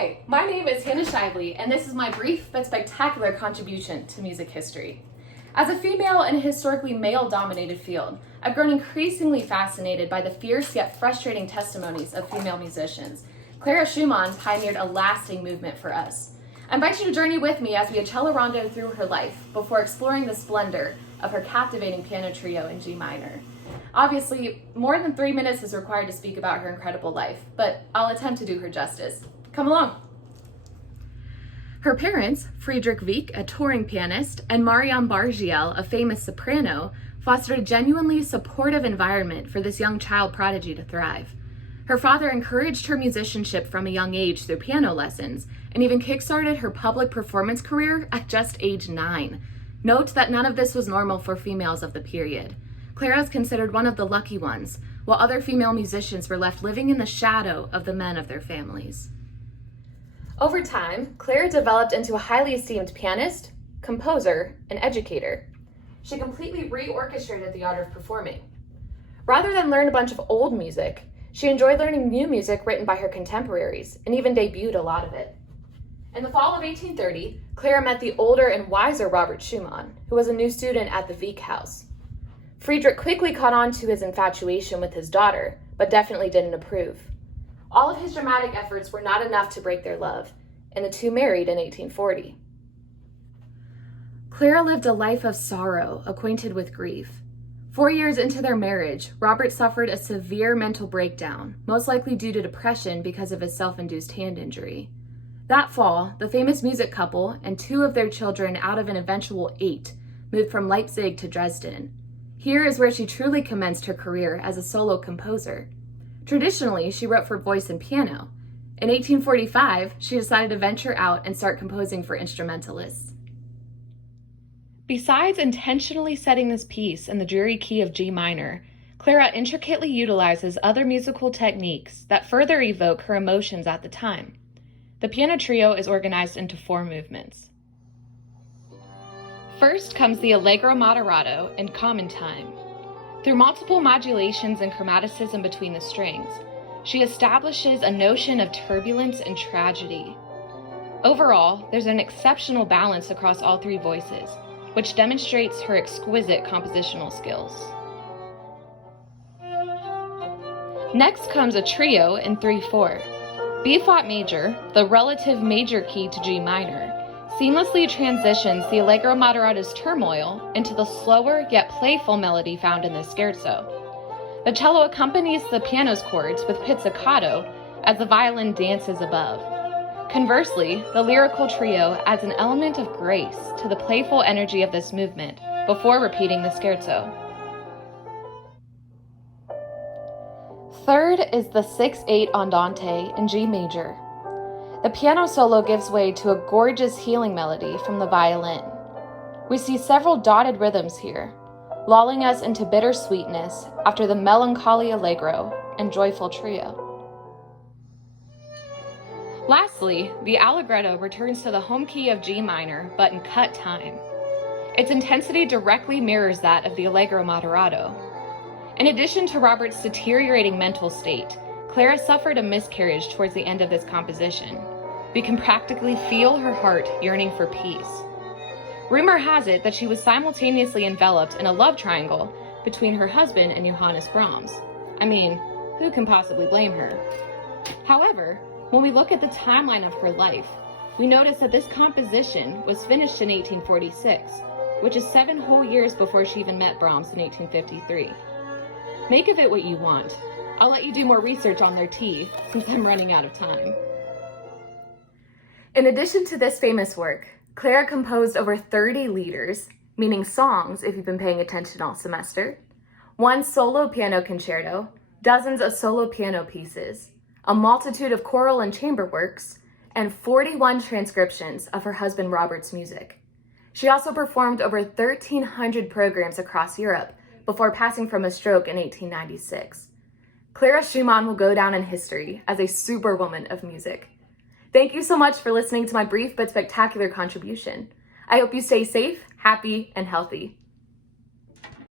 Hi, my name is Hannah Shively, and this is my brief but spectacular contribution to music history. As a female in a historically male-dominated field, I've grown increasingly fascinated by the fierce yet frustrating testimonies of female musicians. Clara Schumann pioneered a lasting movement for us. I invite you to journey with me as we cello rondo through her life before exploring the splendor of her captivating piano trio in G minor. Obviously, more than 3 minutes is required to speak about her incredible life, but I'll attempt to do her justice. Come along. Her parents, Friedrich Wieck, a touring pianist, and Marianne Bargiel, a famous soprano, fostered a genuinely supportive environment for this young child prodigy to thrive. Her father encouraged her musicianship from a young age through piano lessons, and even kickstarted her public performance career at just age 9. Note that none of this was normal for females of the period. Clara is considered one of the lucky ones, while other female musicians were left living in the shadow of the men of their families. Over time, Clara developed into a highly esteemed pianist, composer, and educator. She completely reorchestrated the art of performing. Rather than learn a bunch of old music, she enjoyed learning new music written by her contemporaries, and even debuted a lot of it. In the fall of 1830, Clara met the older and wiser Robert Schumann, who was a new student at the Wieck House. Friedrich quickly caught on to his infatuation with his daughter, but definitely didn't approve. All of his dramatic efforts were not enough to break their love, and the two married in 1840. Clara lived a life of sorrow, acquainted with grief. 4 years into their marriage, Robert suffered a severe mental breakdown, most likely due to depression because of his self-induced hand injury. That fall, the famous music couple and 2 of their children out of an eventual 8 moved from Leipzig to Dresden. Here is where she truly commenced her career as a solo composer. Traditionally, she wrote for voice and piano. In 1845, she decided to venture out and start composing for instrumentalists. Besides intentionally setting this piece in the dreary key of G minor, Clara intricately utilizes other musical techniques that further evoke her emotions at the time. The piano trio is organized into 4 movements. First comes the allegro moderato in common time. Through multiple modulations and chromaticism between the strings, she establishes a notion of turbulence and tragedy. Overall, there's an exceptional balance across all 3 voices, which demonstrates her exquisite compositional skills. Next comes a trio in 3/4. B-flat major, the relative major key to G minor, seamlessly transitions the allegro moderato's turmoil into the slower yet playful melody found in the scherzo. The cello accompanies the piano's chords with pizzicato as the violin dances above. Conversely, the lyrical trio adds an element of grace to the playful energy of this movement before repeating the scherzo. Third is the 6/8 andante in G major. The piano solo gives way to a gorgeous healing melody from the violin. We see several dotted rhythms here, lulling us into bittersweetness after the melancholy allegro and joyful trio. Lastly, the allegretto returns to the home key of G minor, but in cut time. Its intensity directly mirrors that of the allegro moderato. In addition to Robert's deteriorating mental state, Clara suffered a miscarriage towards the end of this composition. We can practically feel her heart yearning for peace. Rumor has it that she was simultaneously enveloped in a love triangle between her husband and Johannes Brahms. I mean, who can possibly blame her? However, when we look at the timeline of her life, we notice that this composition was finished in 1846, which is 7 whole years before she even met Brahms in 1853. Make of it what you want. I'll let you do more research on their tea, since I'm running out of time. In addition to this famous work, Clara composed over 30 lieders, meaning songs if you've been paying attention all semester, 1 solo piano concerto, dozens of solo piano pieces, a multitude of choral and chamber works, and 41 transcriptions of her husband Robert's music. She also performed over 1,300 programs across Europe before passing from a stroke in 1896. Clara Schumann will go down in history as a superwoman of music. Thank you so much for listening to my brief but spectacular contribution. I hope you stay safe, happy, and healthy.